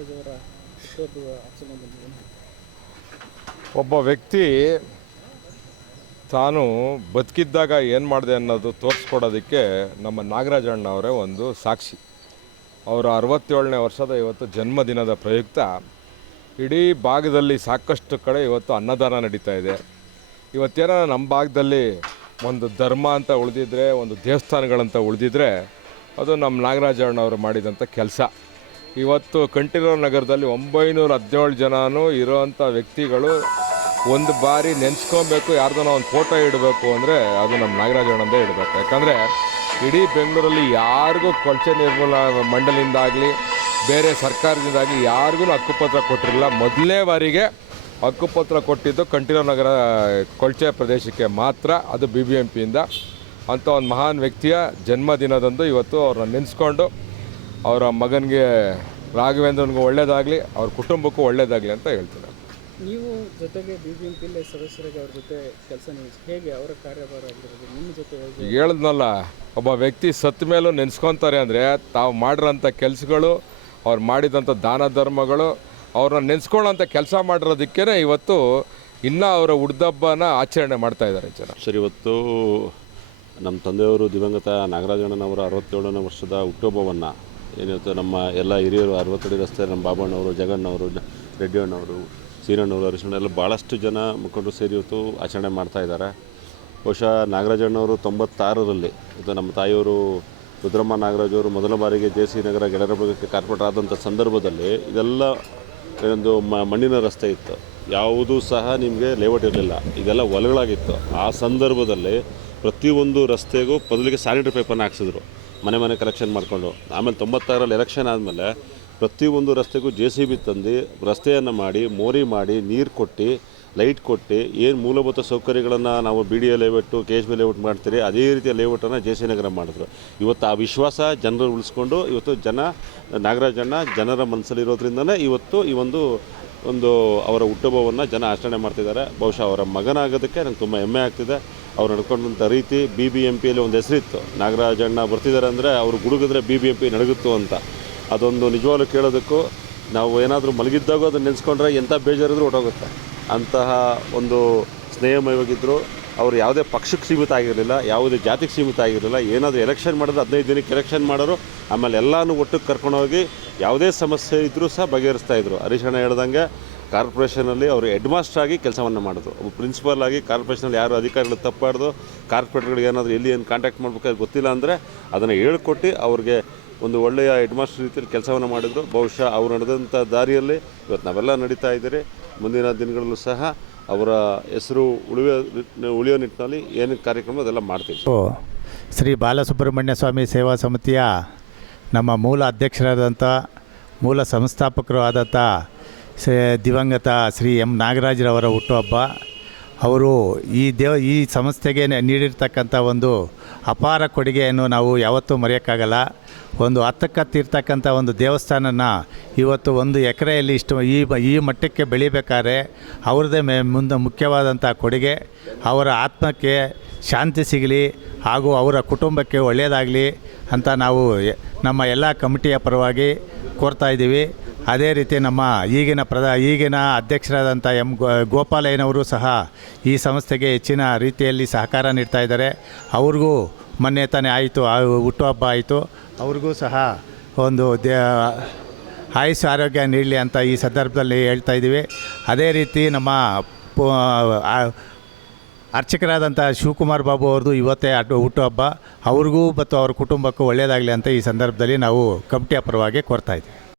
ನಾಗರಾಜ್ ಅವರ ಹುಟ್ಟುಹಬ್ಬದ ಆಚರಣೆ ಬಗ್ಗೆ ಏನು ಹೇಳ್ತೀರಾ? ಒಬ್ಬ ವ್ಯಕ್ತಿ ತಾನು ಬದುಕಿದ್ದಾಗ ಏನು ಮಾಡಿದೆ ಅನ್ನೋದು ತೋರಿಸ್ಕೊಡೋದಕ್ಕೆ ನಮ್ಮ ನಾಗರಾಜಣ್ಣ ಅವರೇ ಒಂದು ಸಾಕ್ಷಿ. ಅವರ 67ನೇ ವರ್ಷದ ಇವತ್ತು ಜನ್ಮದಿನದ ಪ್ರಯುಕ್ತ ಇಡೀ ಭಾಗದಲ್ಲಿ ಸಾಕಷ್ಟು ಕಡೆ ಇವತ್ತು ಅನ್ನದಾನ ನಡೀತಾ ಇದೆ. ಇವತ್ತೇನೋ ನಮ್ಮ ಭಾಗದಲ್ಲಿ ಒಂದು ಧರ್ಮ ಅಂತ ಉಳಿದಿದ್ರೆ, ಒಂದು ದೇವಸ್ಥಾನಗಳಂತ ಉಳಿದಿದ್ರೆ ಅದು ನಮ್ಮ ನಾಗರಾಜಣ್ಣವರು ಮಾಡಿದಂಥ ಕೆಲಸ. ಇವತ್ತು ಕಂಠೀರವ ನಗರದಲ್ಲಿ 917 ಜನನೂ ಇರೋವಂಥ ವ್ಯಕ್ತಿಗಳು ಒಂದು ಬಾರಿ ನೆನೆಸ್ಕೊಬೇಕು, ಯಾರ್ದೋ ಒಂದು ಫೋಟೋ ಇಡಬೇಕು ಅಂದರೆ ಅದು ನಮ್ಮ ನಾಗರಾಜಣ್ಣಂದೇ ಇಡಬೇಕು. ಯಾಕಂದರೆ ಇಡೀ ಬೆಂಗಳೂರಲ್ಲಿ ಯಾರಿಗೂ ಕೊಳಚೆ ನಿರ್ಮೂಲನಾ ಮಂಡಳಿಯಿಂದಾಗಲಿ ಬೇರೆ ಸರ್ಕಾರದಿಂದಾಗಲಿ ಯಾರಿಗೂ ಹಕ್ಕುಪತ್ರ ಕೊಟ್ಟಿರಲಿಲ್ಲ. ಮೊದಲನೇ ಬಾರಿಗೆ ಹಕ್ಕುಪತ್ರ ಕೊಟ್ಟಿದ್ದು ಕಂಠೀರವ ನಗರ ಕೊಳಚೆ ಪ್ರದೇಶಕ್ಕೆ ಮಾತ್ರ, ಅದು BBMPಯಿಂದ. ಅಂಥ ಒಂದು ಮಹಾನ್ ವ್ಯಕ್ತಿಯ ಜನ್ಮದಿನದಂದು ಇವತ್ತು ಅವ್ರನ್ನ ನೆನೆಸ್ಕೊಂಡು ಅವರ ಮಗನಿಗೆ ರಾಘವೇಂದ್ರನಿಗೂ ಒಳ್ಳೆಯದಾಗಲಿ, ಅವ್ರ ಕುಟುಂಬಕ್ಕೂ ಒಳ್ಳೆಯದಾಗಲಿ ಅಂತ ಹೇಳ್ತೀನಿ. ನೀವು ಜೊತೆಗೆ BBMPಯಲ್ಲಿ ಸದಸ್ಯರಾಗಿ ಅವ್ರ ಜೊತೆ ಕೆಲಸ ಹೇಗೆ ಅವರ ಕಾರ್ಯಭಾರ ಆಗಿರೋದು ನಿಮ್ಮ ಜೊತೆ ಹೇಳಿದ್ನಲ್ಲ, ಒಬ್ಬ ವ್ಯಕ್ತಿ ಸತ್ತ ಮೇಲೂ ನೆನೆಸ್ಕೊತಾರೆ ಅಂದರೆ ತಾವು ಮಾಡಿರೋಂಥ ಕೆಲಸಗಳು, ಅವ್ರು ಮಾಡಿದಂಥ ದಾನ ಧರ್ಮಗಳು, ಅವ್ರನ್ನ ನೆನೆಸ್ಕೊಳ್ಳೋಂಥ ಕೆಲಸ ಮಾಡಿರೋದಕ್ಕೇ ಇವತ್ತು ಇನ್ನೂ ಅವರ ಹುಡ್ದಬ್ಬನ ಆಚರಣೆ ಮಾಡ್ತಾಯಿದ್ದಾರೆ ಜನ. ಸರ್, ಇವತ್ತು ನಮ್ಮ ತಂದೆಯವರು ದಿವಂಗತ ನಾಗರಾಜಣ್ಣನವರ 67ನೇ ವರ್ಷದ ಹುಟ್ಟುಹಬ್ಬವನ್ನು ಏನಿತ್ತು ನಮ್ಮ ಎಲ್ಲ ಹಿರಿಯರು 60 ರಸ್ತೆ ನಮ್ಮ ಬಾಬಣ್ಣವರು, ಜಗಣ್ಣವರು, ರೆಡ್ಡಿಯಣ್ಣವರು, ಸೀನಣ್ಣವರು, ಅರಿಶಣ್ಣೆಲ್ಲ ಭಾಳಷ್ಟು ಜನ ಮುಖಂಡರು ಸೇರಿ ಇವತ್ತು ಆಚರಣೆ ಮಾಡ್ತಾಯಿದ್ದಾರೆ. ಬಹುಶಃ ನಾಗರಾಜಣ್ಣವರು 96ರಲ್ಲಿ ಇದು ನಮ್ಮ ತಾಯಿಯವರು ರುದ್ರಮ್ಮ ನಾಗರಾಜವರು ಮೊದಲ ಬಾರಿಗೆ JC ನಗರ ಗೆಳೆಯರ ಬಳಗಕ್ಕೆ ಕಾರ್ಪೊರೇಟರ್ ಆದಂಥ ಸಂದರ್ಭದಲ್ಲಿ ಇದೆಲ್ಲ ಒಂದು ಮಣ್ಣಿನ ರಸ್ತೆ ಇತ್ತು, ಯಾವುದೂ ಸಹ ನಿಮಗೆ ಲೇಔಟ್ ಇರಲಿಲ್ಲ, ಇದೆಲ್ಲ ಹೊಲಗಳಾಗಿತ್ತು. ಆ ಸಂದರ್ಭದಲ್ಲಿ ಪ್ರತಿಯೊಂದು ರಸ್ತೆಗೂ ಮೊದಲಿಗೆ ಸ್ಯಾನಿಟರಿ ಪೈಪನ್ನು ಹಾಕ್ಸಿದ್ರು, ಮನೆ ಕಲೆಕ್ಷನ್ ಮಾಡಿಕೊಂಡು. ಆಮೇಲೆ 96ರಲ್ಲಿ ಎಲೆಕ್ಷನ್ ಆದಮೇಲೆ ಪ್ರತಿಯೊಂದು ರಸ್ತೆಗೂ JCB ತಂದು ರಸ್ತೆಯನ್ನು ಮಾಡಿ, ಮೋರಿ ಮಾಡಿ, ನೀರು ಕೊಟ್ಟು, ಲೈಟ್ ಕೊಟ್ಟು, ಏನು ಮೂಲಭೂತ ಸೌಕರ್ಯಗಳನ್ನು ನಾವು BDA ಲೇಔಟು, KSB ಲೇಔಟ್ ಮಾಡ್ತೀರಿ ಅದೇ ರೀತಿಯ ಲೇಔಟನ್ನು JC ನಗರ ಮಾಡಿದ್ರು. ಇವತ್ತು ಆ ವಿಶ್ವಾಸ ಜನರು ಉಳಿಸ್ಕೊಂಡು ಇವತ್ತು ನಾಗರಾಜಣ್ಣ ಜನರ ಮನಸ್ಸಲ್ಲಿರೋದ್ರಿಂದನೇ ಇವತ್ತು ಈ ಒಂದು ಅವರ ಹುಟ್ಟುಹಬ್ಬವನ್ನು ಜನ ಆಚರಣೆ ಮಾಡ್ತಿದ್ದಾರೆ. ಬಹುಶಃ ಅವರ ಮಗನಾಗೋದಕ್ಕೆ ನಂಗೆ ತುಂಬ ಹೆಮ್ಮೆ ಆಗ್ತಿದೆ. ಅವ್ರು ನಡ್ಕೊಂಡಂಥ ರೀತಿ BBMPಯಲ್ಲಿ ಒಂದು ಹೆಸರಿತ್ತು, ನಾಗರಾಜಣ್ಣ ಬರ್ತಿದ್ದಾರೆ ಅಂದರೆ ಅವರು ಗುಡುಗಿದ್ರೆ BBMP ನಡಗುತ್ತು ಅಂತ. ಅದೊಂದು ನಿಜವಾಗ್ಲೂ ಕೇಳೋದಕ್ಕೂ ನಾವು ಏನಾದರೂ ಮಲಗಿದ್ದಾಗ ಅದನ್ನು ನೆನೆಸ್ಕೊಂಡ್ರೆ ಎಂಥ ಬೇಜಾರಿದ್ರೂ ಹೊರಟೋಗುತ್ತೆ. ಅಂತಹ ಒಂದು ಸ್ನೇಹಮಯವಾಗಿದ್ದರು. ಅವರು ಯಾವುದೇ ಪಕ್ಷಕ್ಕೆ ಸೀಮಿತ ಆಗಿರಲಿಲ್ಲ, ಯಾವುದೇ ಜಾತಿಗೆ ಸೀಮಿತ ಆಗಿರಲಿಲ್ಲ. ಏನಾದರೂ ಎಲೆಕ್ಷನ್ ಮಾಡಿದ್ರೆ 15 ದಿನಕ್ಕೆ ಎಲೆಕ್ಷನ್ ಮಾಡೋರು, ಆಮೇಲೆ ಎಲ್ಲನೂ ಒಟ್ಟಿಗೆ ಕರ್ಕೊಂಡೋಗಿ ಯಾವುದೇ ಸಮಸ್ಯೆ ಇದ್ದರೂ ಸಹ ಬಗೆಹರಿಸ್ತಾಯಿದ್ರು. ಹರೀಶಣ್ಣ ಹೇಳ್ದಂಗೆ ಕಾರ್ಪೊರೇಷನಲ್ಲಿ ಅವರು ಹೆಡ್ ಮಾಸ್ಟರ್ ಆಗಿ ಕೆಲಸವನ್ನು ಮಾಡಿದ್ರು. ಒಬ್ಬ ಪ್ರಿನ್ಸಿಪಾಲ್ ಆಗಿ ಕಾರ್ಪೊರೇಷನಲ್ಲಿ ಯಾರು ಅಧಿಕಾರಿಗಳು ತಪ್ಪಾಡ್ದು ಕಾರ್ಪೊರೇಟರ್ಗಳಿಗೆ ಏನಾದರೂ ಎಲ್ಲಿ ಏನು ಕಾಂಟ್ಯಾಕ್ಟ್ ಮಾಡಬೇಕಾದ್ರೆ ಗೊತ್ತಿಲ್ಲ ಅಂದರೆ ಅದನ್ನು ಹೇಳ್ಕೊಟ್ಟು ಅವ್ರಿಗೆ ಒಂದು ಒಳ್ಳೆಯ ಹೆಡ್ ಮಾಸ್ಟರ್ ರೀತಿಯಲ್ಲಿ ಕೆಲಸವನ್ನು ಮಾಡಿದರು. ಬಹುಶಃ ಅವರು ನಡೆದಂಥ ದಾರಿಯಲ್ಲಿ ಇವತ್ತು ನಾವೆಲ್ಲ ನಡೀತಾ ಇದ್ದೀರಿ. ಮುಂದಿನ ದಿನಗಳಲ್ಲೂ ಸಹ ಅವರ ಹೆಸರು ಉಳಿಯೋ ನಿಟ್ಟಿನಲ್ಲಿ ಏನು ಕಾರ್ಯಕ್ರಮ ಅದೆಲ್ಲ ಮಾಡ್ತೀವಿ. ಶ್ರೀ ಬಾಲಸುಬ್ರಹ್ಮಣ್ಯ ಸ್ವಾಮಿ ಸೇವಾ ಸಮಿತಿಯ ನಮ್ಮ ಮೂಲ ಅಧ್ಯಕ್ಷರಾದಂಥ, ಮೂಲ ಸಂಸ್ಥಾಪಕರು ಆದಂಥ ದಿವಂಗತ ಶ್ರೀ M ನಾಗರಾಜ್ರವರ ಹುಟ್ಟುಹಬ್ಬ. ಅವರು ಈ ಸಂಸ್ಥೆಗೆ ನೀಡಿರ್ತಕ್ಕಂಥ ಒಂದು ಅಪಾರ ಕೊಡುಗೆಯನ್ನು ನಾವು ಯಾವತ್ತೂ ಮರೆಯೋಕ್ಕಾಗಲ್ಲ. ಒಂದು 10 ಒಂದು ದೇವಸ್ಥಾನನ ಇವತ್ತು 1 ಎಕರೆಯಲ್ಲಿ ಈ ಮಟ್ಟಕ್ಕೆ ಬೆಳಿಬೇಕಾದ್ರೆ ಅವ್ರದ್ದೇ ಮುಂದೆ ಮುಖ್ಯವಾದಂಥ ಕೊಡುಗೆ. ಅವರ ಆತ್ಮಕ್ಕೆ ಶಾಂತಿ ಸಿಗಲಿ ಹಾಗೂ ಅವರ ಕುಟುಂಬಕ್ಕೆ ಒಳ್ಳೆಯದಾಗಲಿ ಅಂತ ನಾವು ನಮ್ಮ ಎಲ್ಲ ಕಮಿಟಿಯ ಪರವಾಗಿ ಕೋರ್ತಾಯಿದ್ದೀವಿ. ಅದೇ ರೀತಿ ನಮ್ಮ ಈಗಿನ ಅಧ್ಯಕ್ಷರಾದಂಥ ಗೋಪಾಲಯ್ಯನವರು ಸಹ ಈ ಸಂಸ್ಥೆಗೆ ಹೆಚ್ಚಿನ ರೀತಿಯಲ್ಲಿ ಸಹಕಾರ ನೀಡ್ತಾ ಇದ್ದಾರೆ. ಅವ್ರಿಗೂ ಮೊನ್ನೆ ತಾನೇ ಆಯಿತು, ಹುಟ್ಟುಹಬ್ಬ ಆಯಿತು. ಅವ್ರಿಗೂ ಸಹ ಒಂದು ಆಯುಷ್ಯ ಆರೋಗ್ಯ ನೀಡಲಿ ಅಂತ ಈ ಸಂದರ್ಭದಲ್ಲಿ ಹೇಳ್ತಾ ಇದ್ದೀವಿ. ಅದೇ ರೀತಿ ನಮ್ಮ ಅರ್ಚಕರಾದಂಥ ಶಿವಕುಮಾರ್ ಬಾಬು ಅವ್ರದ್ದು ಇವತ್ತೇ ಹುಟ್ಟುಹಬ್ಬ. ಅವ್ರಿಗೂ ಮತ್ತು ಅವ್ರ ಕುಟುಂಬಕ್ಕೂ ಒಳ್ಳೆಯದಾಗಲಿ ಅಂತ ಈ ಸಂದರ್ಭದಲ್ಲಿ ನಾವು ಕಮಿಟಿಯ ಪರವಾಗಿ ಕೋರ್ತಾ ಇದ್ದೀವಿ.